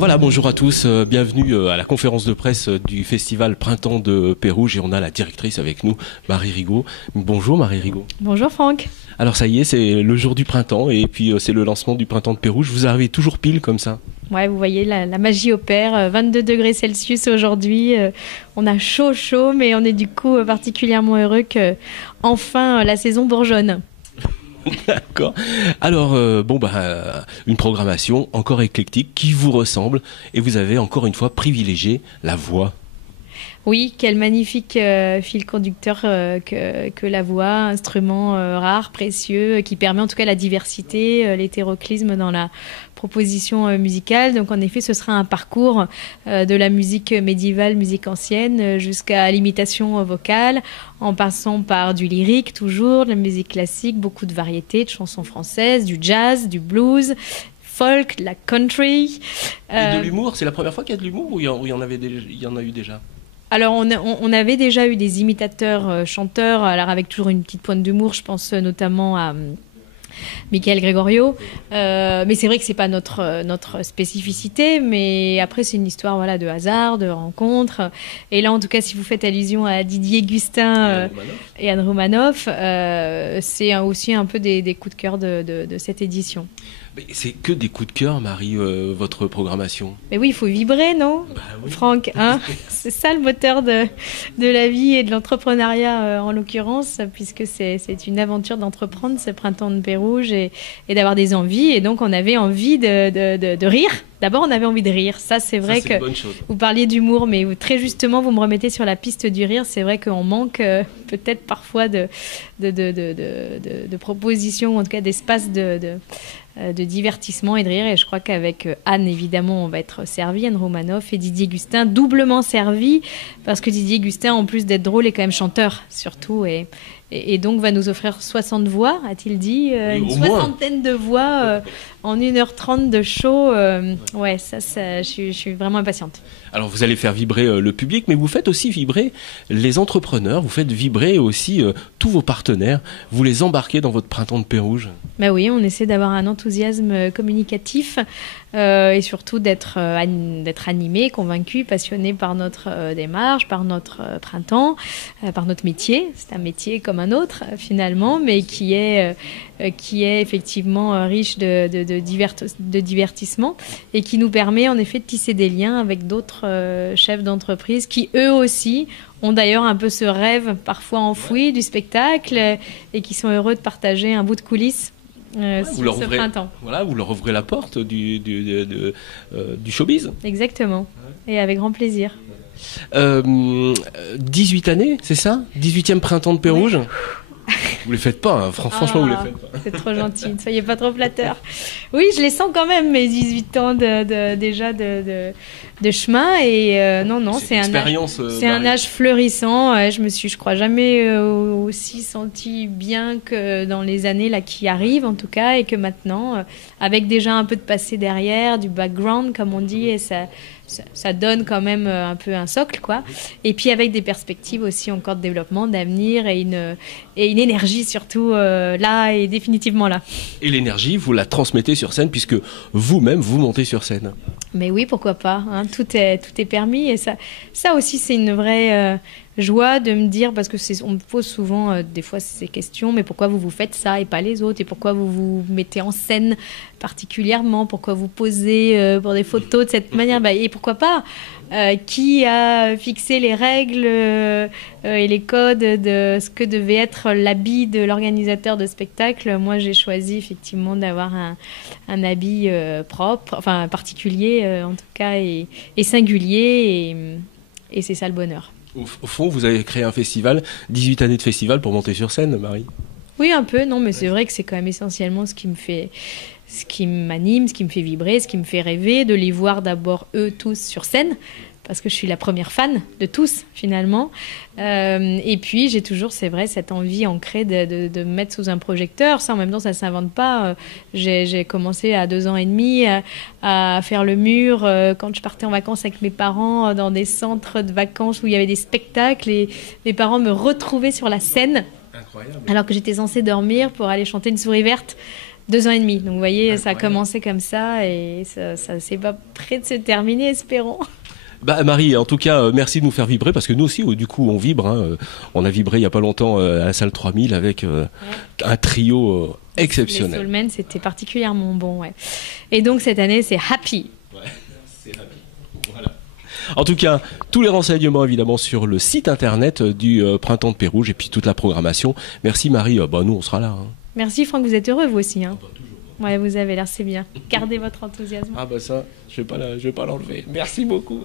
Voilà, bonjour à tous, bienvenue à la conférence de presse du festival Printemps de Pérouge et on a la directrice avec nous, Marie Rigaud. Bonjour Marie Rigaud. Bonjour Franck. Alors ça y est, c'est le jour du printemps et puis c'est le lancement du Printemps de Pérouge. Vous arrivez toujours pile comme ça? Ouais, vous voyez, la magie opère, 22 degrés Celsius aujourd'hui, on a chaud, mais on est du coup particulièrement heureux que enfin la saison bourgeonne. D'accord. Alors, une programmation encore éclectique qui vous ressemble et vous avez encore une fois privilégié la voix. Oui, quel magnifique fil conducteur que la voix, instrument rare, précieux, qui permet en tout cas la diversité, l'hétéroclisme dans la proposition musicale. Donc en effet, ce sera un parcours de la musique médiévale, musique ancienne, jusqu'à l'imitation vocale, en passant par du lyrique toujours, de la musique classique, beaucoup de variétés, de chansons françaises, du jazz, du blues, folk, de la country. Et de l'humour, c'est la première fois qu'il y a de l'humour ou il y en a eu déjà? Alors, on avait déjà eu des imitateurs, chanteurs, alors avec toujours une petite pointe d'humour, je pense notamment à Michael Gregorio. Mais c'est vrai que c'est pas notre spécificité, mais après, c'est une histoire voilà, de hasard, de rencontre. Et là, en tout cas, si vous faites allusion à Didier Gustin et Anne Romanoff, c'est aussi un peu des coups de cœur de cette édition. Mais c'est que des coups de cœur, Marie, votre programmation. Mais oui, il faut vibrer, non, oui. Franck, hein. C'est ça le moteur de la vie et de l'entrepreneuriat en l'occurrence, puisque c'est une aventure d'entreprendre ce Printemps de Pérouge et d'avoir des envies. Et donc, on avait envie de rire. D'abord, on avait envie de rire. Ça, c'est vrai que vous parliez d'humour, mais très justement, vous me remettez sur la piste du rire. C'est vrai qu'on manque peut-être parfois de propositions, ou en tout cas d'espace de divertissement et de rire. Et je crois qu'avec Anne, évidemment, on va être servi, Anne Romanoff, et Didier Gustin, doublement servi, parce que Didier Gustin, en plus d'être drôle, est quand même chanteur, surtout, et donc va nous offrir 60 voix, a-t-il dit, une soixantaine de voix en 1h30 de show. Ouais, ça je suis vraiment impatiente. Alors vous allez faire vibrer le public, mais vous faites aussi vibrer les entrepreneurs, vous faites vibrer aussi tous vos partenaires, vous les embarquez dans votre Printemps de Pérouge. Ben oui, on essaie d'avoir un enthousiasme communicatif et surtout d'être animé, convaincu, passionné par notre démarche, par notre printemps, par notre métier. C'est un métier comme un autre finalement, mais qui est effectivement riche de divertissement et qui nous permet en effet de tisser des liens avec d'autres chefs d'entreprise qui eux aussi ont d'ailleurs un peu ce rêve parfois enfoui du spectacle et qui sont heureux de partager un bout de coulisses sur ce printemps. Voilà, vous leur ouvrez la porte du showbiz. Exactement, et avec grand plaisir. 18 années, c'est ça? 18e Printemps de Pérouge. Ouais. Vous les faites pas, hein. Franchement, vous les faites pas. C'est trop gentil, ne soyez pas trop flatteur. Oui, je les sens quand même, mes 18 ans déjà de chemin. Et non, c'est un âge fleurissant. Je crois, jamais aussi senti bien que dans les années là, qui arrivent, en tout cas, et que maintenant, avec déjà un peu de passé derrière, du background, comme on dit, et ça donne quand même un peu un socle, quoi. Et puis avec des perspectives aussi encore de développement, d'avenir et une énergie surtout là et définitivement là. Et l'énergie, vous la transmettez sur scène puisque vous-même, vous montez sur scène. Mais oui, pourquoi pas, hein. Tout est permis et ça aussi c'est une vraie joie de me dire, parce que on me pose souvent des fois ces questions, mais pourquoi vous faites ça et pas les autres, et pourquoi vous vous mettez en scène particulièrement, pourquoi vous posez pour des photos de cette manière, et pourquoi pas, qui a fixé les règles et les codes de ce que devait être l'habit de l'organisateur de spectacle. Moi j'ai choisi effectivement d'avoir un habit propre, enfin particulier en tout cas, et singulier, et c'est ça le bonheur. Au fond, vous avez créé un festival, 18 années de festival pour monter sur scène, Marie? Oui, un peu, non, mais c'est vrai que c'est quand même essentiellement ce qui m'anime, ce qui me fait vibrer, ce qui me fait rêver, de les voir d'abord eux tous sur scène, parce que je suis la première fan de tous, finalement. Et puis, j'ai toujours, c'est vrai, cette envie ancrée de me mettre sous un projecteur. Ça, en même temps, ça ne s'invente pas. J'ai commencé à 2 ans et demi à faire le mur quand je partais en vacances avec mes parents dans des centres de vacances où il y avait des spectacles. Et mes parents me retrouvaient sur la scène. Incroyable. Alors que j'étais censée dormir pour aller chanter Une souris verte 2 ans et demi. Donc vous voyez, ça a Incroyable. commencé comme ça et ça c'est pas près de se terminer, espérons. Bah, Marie, en tout cas, merci de nous faire vibrer parce que nous aussi, du coup, on vibre. Hein. On a vibré il y a pas longtemps à la salle 3000 avec un trio Les exceptionnel. Soulmen, c'était particulièrement bon, ouais. Et donc cette année, c'est Happy. Ouais, c'est happy. Voilà. En tout cas, tous les renseignements évidemment sur le site internet du Printemps de Pérouge et puis toute la programmation. Merci Marie, bah, nous on sera là. Hein. Merci Franck, vous êtes heureux vous aussi. Hein. Ouais, vous avez l'air, c'est bien. Gardez votre enthousiasme. Ah bah ça, je vais pas l'enlever. Merci beaucoup.